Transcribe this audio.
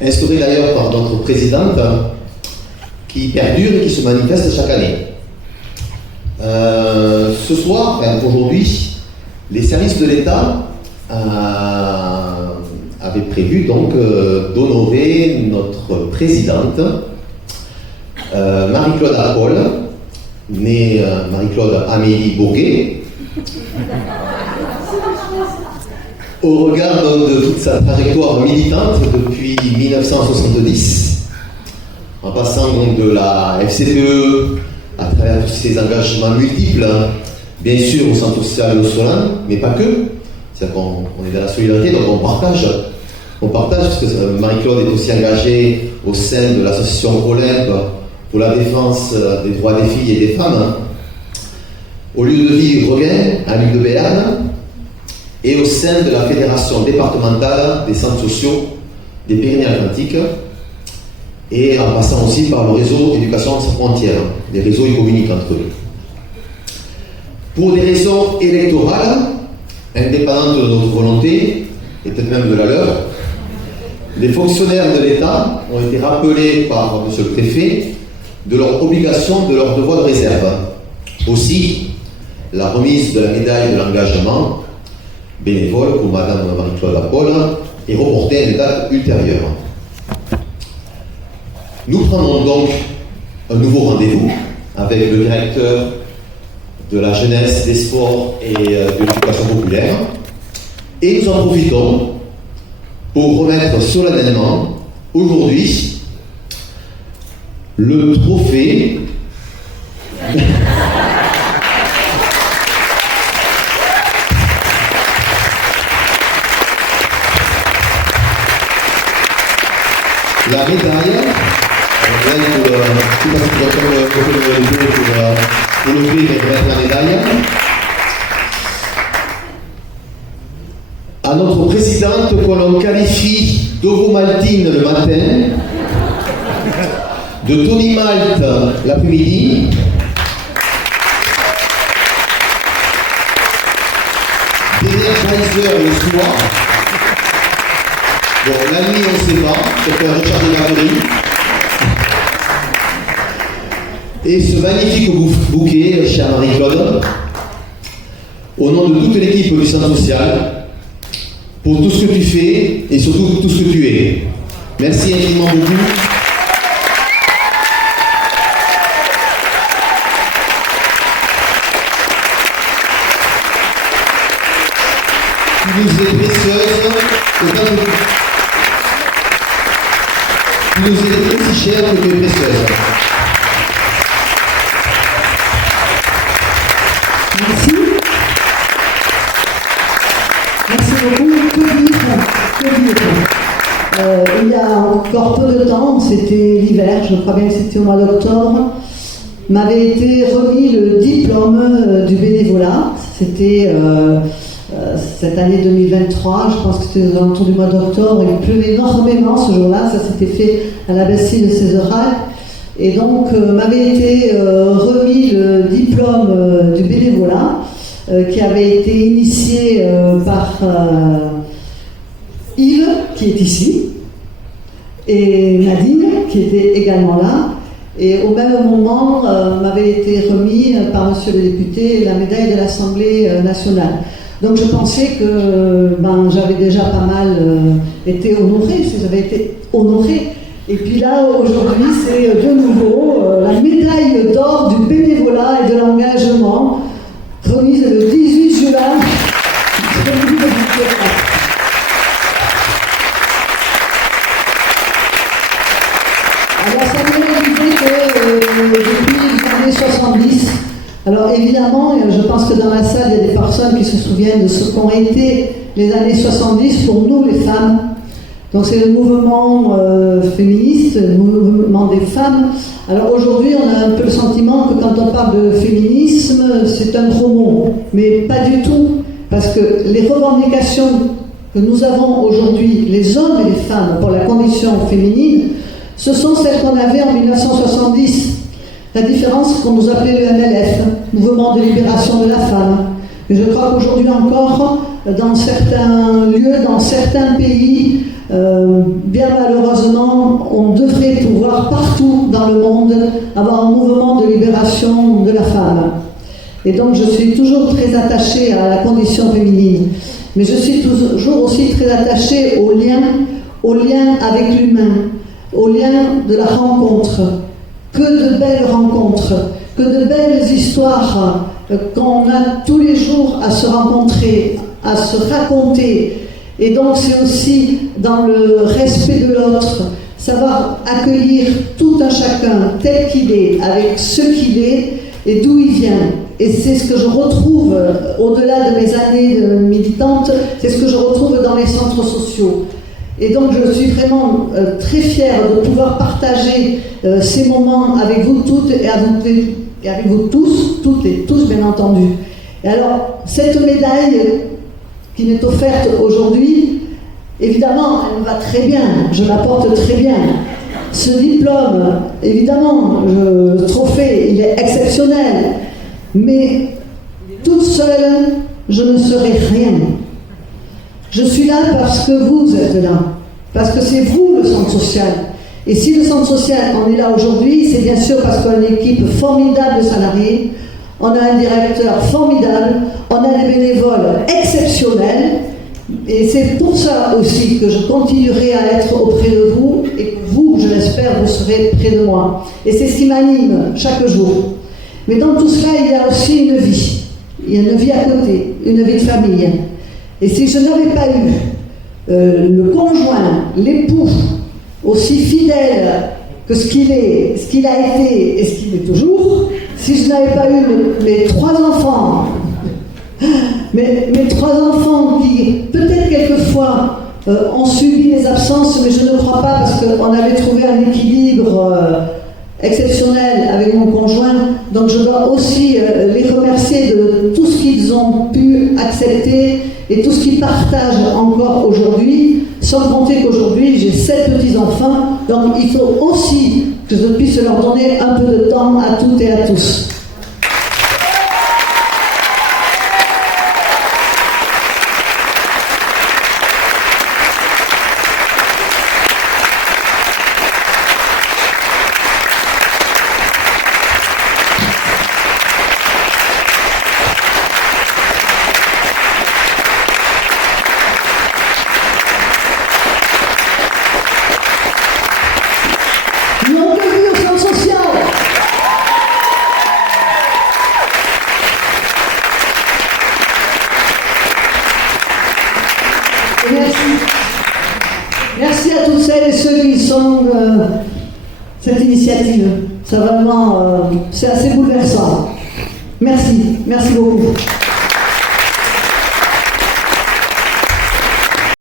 instaurée d'ailleurs par notre présidente, qui perdure et qui se manifeste chaque année. Ce soir, aujourd'hui, les services de l'État avaient prévu donc d'honorer notre présidente, Marie-Claude Apol, née Marie-Claude Amélie Bourguet, au regard de toute sa trajectoire militante depuis 1970, en passant donc de la FCPE à travers tous ses engagements multiples, bien sûr au centre social de Solin, mais pas que. C'est-à-dire qu'on est dans la solidarité, donc on partage. On partage parce que Marie-Claude est aussi engagée au sein de l'association Olympe pour la défense des droits des filles et des femmes, au lieu de vie Regain, à l'île de Béarn, et au sein de la Fédération départementale des centres sociaux des Pyrénées-Atlantiques, et en passant aussi par le réseau Éducation sans frontières. Les réseaux, ils communiquent entre eux. Pour des raisons électorales, indépendantes de notre volonté, et peut-être même de la leur, les fonctionnaires de l'État ont été rappelés par M. le Préfet de leur obligation, de leur devoir de réserve. Aussi, la remise de la médaille de l'engagement bénévole pour Mme Marie-Claude Apol est reportée à une date ultérieure. Nous prendrons donc un nouveau rendez-vous avec le directeur de la jeunesse, des sports et de l'éducation populaire, et nous en profitons pour remettre solennellement aujourd'hui le trophée la médaille pour l'ouvrir et remettre la médaille à notre présidente que l'on qualifie d'ovomaltine le matin, de Tony Malt l'après-midi, d'Energizer le soir. Bon, la nuit on ne sait pas, ça peut recharger la batterie. Et ce magnifique bouquet, chère Marie-Claude, au nom de toute l'équipe du Centre social, pour tout ce que tu fais et surtout tout ce que tu es. Merci infiniment beaucoup. Tu nous es précieuse, tu nous es aussi chère que tu es précieuse. Merci. Merci beaucoup. Que dire il y a encore peu de temps, c'était l'hiver, je crois bien que c'était au mois d'octobre, m'avait été remis le diplôme du bénévolat. C'était cette année 2023, je pense que c'était aux alentours du mois d'octobre. Il pleuvait énormément ce jour-là, ça s'était fait à la Bastille de Césaral. Et donc, m'avait été remis le diplôme du bénévolat qui avait été initié par Yves, qui est ici, et Nadine, qui était également là. Et au même moment, m'avait été remis par monsieur le député la médaille de l'Assemblée nationale. Donc je pensais que j'avais déjà pas mal été honorée, si j'avais été honorée. Et puis là, aujourd'hui, c'est de nouveau la médaille d'or du bénévolat et de l'engagement, remise le 18 juin. Alors ça me disait que depuis les années 70, alors évidemment, je pense que dans la salle, il y a des personnes qui se souviennent de ce qu'ont été les années 70 pour nous, les femmes. Donc c'est le mouvement féministe, le mouvement des femmes. Alors aujourd'hui, on a un peu le sentiment que quand on parle de féminisme, c'est un gros mot. Mais pas du tout, parce que les revendications que nous avons aujourd'hui, les hommes et les femmes, pour la condition féminine, ce sont celles qu'on avait en 1970. La différence, c'est qu'on nous appelait le MLF, Mouvement de libération de la femme. Et je crois qu'aujourd'hui encore, dans certains lieux, dans certains pays, bien malheureusement, on devrait pouvoir partout dans le monde avoir un mouvement de libération de la femme. Et donc je suis toujours très attachée à la condition féminine. Mais je suis toujours aussi très attachée au lien avec l'humain, au lien de la rencontre. Que de belles rencontres, que de belles histoires qu'on a tous les jours à se rencontrer, à se raconter. Et donc c'est aussi dans le respect de l'autre, savoir accueillir tout un chacun tel qu'il est, avec ce qu'il est et d'où il vient. Et c'est ce que je retrouve, au-delà de mes années militantes, c'est ce que je retrouve dans les centres sociaux. Et donc je suis vraiment très fière de pouvoir partager ces moments avec vous toutes et avec vous tous, toutes et tous bien entendu. Et alors, cette médaille qui m'est offerte aujourd'hui, évidemment, elle me va très bien, je la porte très bien. Ce diplôme, évidemment, le trophée, il est exceptionnel, mais toute seule, je ne serai rien. Je suis là parce que vous êtes là, parce que c'est vous le centre social. Et si le centre social en est là aujourd'hui, c'est bien sûr parce qu'on a une équipe formidable de salariés, on a un directeur formidable, on a des bénévoles exceptionnels, et c'est pour ça aussi que je continuerai à être auprès de vous, et que vous, je l'espère, vous serez près de moi. Et c'est ce qui m'anime chaque jour. Mais dans tout cela, il y a aussi une vie. Il y a une vie à côté, une vie de famille. Et si je n'avais pas eu le conjoint, l'époux, aussi fidèle que ce qu'il est, ce qu'il a été et ce qu'il est toujours, si je n'avais pas eu mes trois enfants, mes trois enfants qui peut-être quelquefois ont subi les absences, mais je ne crois pas parce qu'on avait trouvé un équilibre exceptionnel avec mon conjoint, donc je dois aussi les remercier de tout ce qu'ils ont pu accepter et tout ce qu'ils partagent encore aujourd'hui, sans compter qu'aujourd'hui j'ai 7 petits-enfants, donc il faut aussi que je puisse leur donner un peu de temps à toutes et à tous. Merci à toutes celles et ceux qui sont cette initiative. C'est vraiment, c'est assez bouleversant. Merci beaucoup.